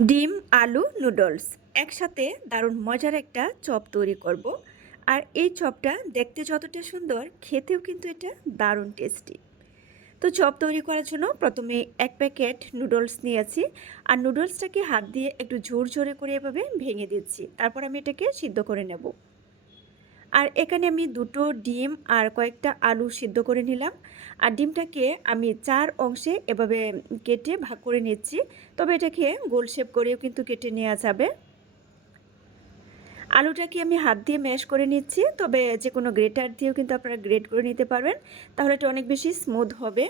ডিম, আলু, নুডলস। একসাথে দারুণ মজার একটা চপ তৈরি করব। আর এই চপটা দেখতে যতটা সুন্দর, খেতেও কিন্তু এটা দারুণ টেস্টি তো চপ তৈরি করার জন্য প্রথমে এক প্যাকেট নুডলস নিয়েছি। আর নুডলসটাকে হাত দিয়ে একটু জোর জোরে করে এভাবে ভেঙে দিচ্ছি। তারপর আমি এটাকে সিদ্ধ করে নেব। আর এখানে আমি দুটো ডিম আর কয়েকটা আলু সিদ্ধ করে নিলাম। আর ডিমটাকে আমি চার অংশে এভাবে কেটে ভাগ করে নিচ্ছি। তবে এটাকে গোল শেপ করেও কিন্তু কেটে নেওয়া যাবে। আলুটাকে আমি হাত দিয়ে ম্যাশ করে নিচ্ছি। তবে যে কোনো গ্রেটার দিয়েও কিন্তু আপনারা গ্রেট করে নিতে পারবেন। তাহলে এটা অনেক বেশি স্মুথ হবে।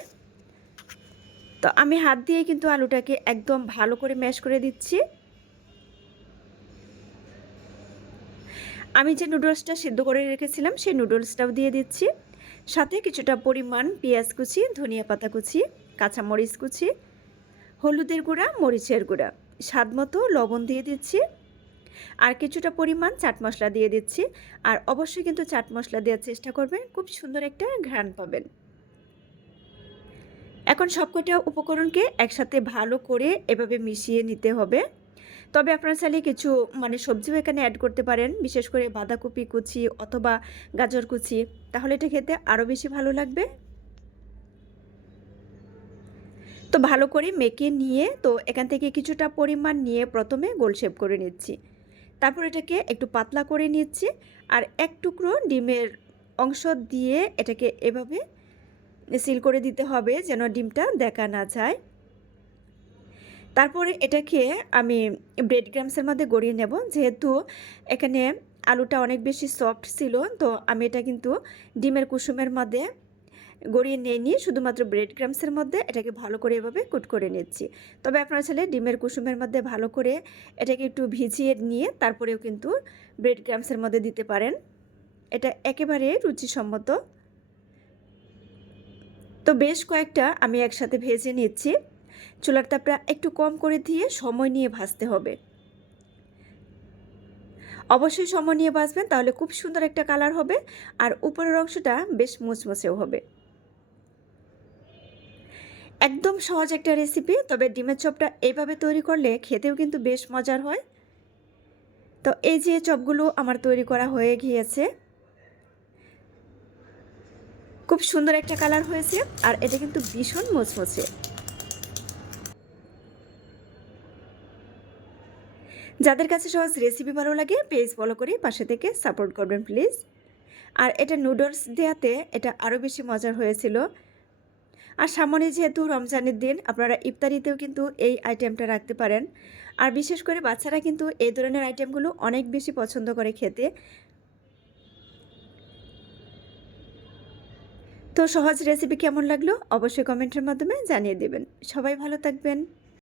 তো আমি হাত দিয়ে কিন্তু আলুটাকে একদম ভালো করে ম্যাশ করে দিচ্ছি। আমি যে নুডলসটা সিদ্ধ করে রেখেছিলাম, সেই নুডলসটাও দিয়ে দিচ্ছি। সাথে কিছুটা পরিমাণ পেঁয়াজ কুচি, ধনিয়া পাতা কুচি, কাঁচামরিচ কুচি, হলুদের গুঁড়া, মরিচের গুঁড়া। স্বাদ মতো লবণ দিয়ে দিচ্ছি। আর কিছুটা পরিমাণ চাট মশলা দিয়ে দিচ্ছি। আর অবশ্যই কিন্তু চাট মশলা দেওয়ার চেষ্টা করবেন, খুব সুন্দর একটা ঘ্রাণ পাবেন। এখন সবকটা উপকরণকে একসাথে ভালো করে এভাবে মিশিয়ে নিতে হবে। তবে আপনারা চাইলে কিছু মানে সবজিও এখানে অ্যাড করতে পারেন, বিশেষ করে বাঁধাকপি কুচি অথবা গাজর কুচি। তাহলে এটা খেতে আরও বেশি ভালো লাগবে। তো ভালো করে মেখে নিয়ে, তো এখান থেকে কিছুটা পরিমাণ নিয়ে প্রথমে গোল শেপ করে নিচ্ছি। তারপর এটাকে একটু পাতলা করে নিচ্ছি, আর এক টুকরো ডিমের অংশ দিয়ে এটাকে এভাবে সিল করে দিতে হবে যেন ডিমটা দেখা না যায়। তারপরে এটাকে আমি ব্রেড গ্রামসের মধ্যে গড়িয়ে নেব। যেহেতু এখানে আলুটা অনেক বেশি সফট ছিল, তো আমি এটা কিন্তু ডিমের কুসুমের মধ্যে গড়িয়ে নিয়ে নিয়ে শুধুমাত্র ব্রেড ক্রামসের মধ্যে এটাকে ভালো করে এভাবে কুট করে নিচ্ছি। তবে আপনারা চাইলে ডিমের কুসুমের মধ্যে ভালো করে এটাকে একটু ভিজিয়ে নিয়ে তারপরেও কিন্তু ব্রেড ক্রামসের মধ্যে দিতে পারেন। এটা একেবারে রুচিসম্মত। তো বেশ কয়েকটা আমি একসাথে ভেজে নিচ্ছি। চুলার তাপটা একটু কম করে দিয়ে সময় নিয়ে ভাজতে হবে। অবশ্যই সময় নিয়ে ভাজবেন, তাহলে খুব সুন্দর একটা কালার হবে আর উপরের অংশটা বেশ মুচমুচেও হবে। একদম সহজ একটা রেসিপি তবে ডিমের চপটা এইভাবে তৈরি করলে খেতেও কিন্তু বেশ মজার হয়। তো এই যে চপগুলো আমার তৈরি করা হয়ে গিয়েছে, খুব সুন্দর একটা কালার হয়েছে আর এটা কিন্তু ভীষণ মুচমুচে। যাদের কাছে সহজ রেসিপি ভালো লাগে পেজ ফলো করে পাশে থেকে সাপোর্ট করবেন প্লিজ আর এটা নুডলস দেওয়াতে এটা আরও বেশি মজার হয়েছিল। আর সামনে যেহেতু রমজানের দিন, আপনারা ইফতারিতেও কিন্তু এই আইটেমটা রাখতে পারেন। আর বিশেষ করে বাচ্চারা কিন্তু এই ধরনের আইটেমগুলো অনেক বেশি পছন্দ করে খেতে। তো সহজ রেসিপি কেমন লাগল? অবশ্যই কমেন্টের মাধ্যমে জানিয়ে দেবেন। সবাই ভালো থাকবেন।